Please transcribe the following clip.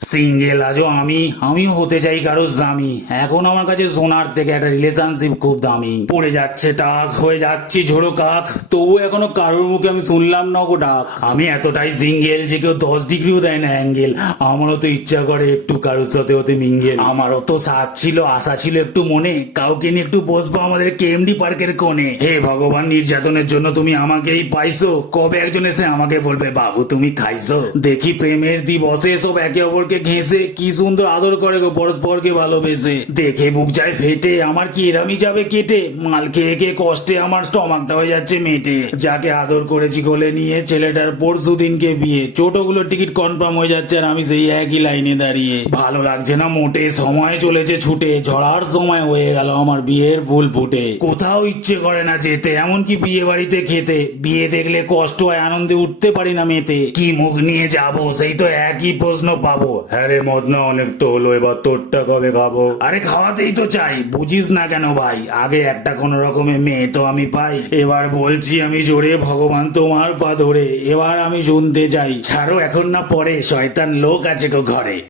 Single আজও আমিও হতে চাই কারো স্বামী। এখন আমার কাছে সোনার থেকে একটা রিলেশনশিপ খুব দামি। পড়ে যাচ্ছে টাক, হয়ে যাচ্ছি ঝোড়ো কাক, তবু এখনো কারোর মুখে আমি শুনলাম না গো ডাক। আমি এতটাই সিঙ্গেল যে কেউ 10 ডিগ্রিও দেয় না অ্যাঙ্গেল। আমারও তো ইচ্ছা করে একটু কারোর সাথে হতে মিঙ্গেল। আমারও তো সাথ ছিল, আশা ছিল একটু মনে, কাউকে নিয়ে একটু বসবো আমাদের কেএমডি পার্কের কোণে। হে ভগবান, নির্যাতনের জন্য তুমি আমাকেই পাইছো, কবে একজন এসে আমাকে বলবে বাবু তুমি খাইছো। দেখি প্রেমের দিবসে সব একে অপরকে ঘেঁষে কি সুন্দর আদর করে গো পরস্পরকে ভালোবেসে। দেখে বুক যায় ফেটে, আমার কি এরামই যাবে কেটে। মাল খেয়ে খেয়ে কষ্টে আমার স্টমাকটা হয়ে যাচ্ছে মেটে। যাকে আদর করেছি কোলে নিয়ে, ছেলেটার পরশু দিনকে বিয়ে, ছোটগুলোর টিকিট কনফার্ম হয়ে যাচ্ছে আর আমি সেই একই লাইনে দাঁড়িয়ে। ভালো লাগছে না মোটে, সময় চলেছে ছুটে, ঝড়ার সময় হয়ে গেল আমার বিয়ের ফুল ফুটে। কোথাও ইচ্ছে করে না যেতে, এমনকি বিয়ে বাড়িতে খেতে। বিয়ে দেখলে কষ্ট হয়, আনন্দে উঠতে পারি না মেতে। কি মুখ নিয়ে যাবো সেই তো একই প্রশ্ন পাবো। হ্যাঁ রে মদনা, অনেক তো হলো, এবার তোরটা কবে খাবো? আরে খাওয়াতেই তো চাই, বুঝিস না কেন ভাই? আগে একটা কোন রকমে মেয়ে তো আমি পাই, এবার বলছি আমি জোরে ভগবান তোমার পা ধরে। এবার আমি শুনতে চাই, ছাড়ো এখন না পরে, শয়তান লোক আছে গো ঘরে।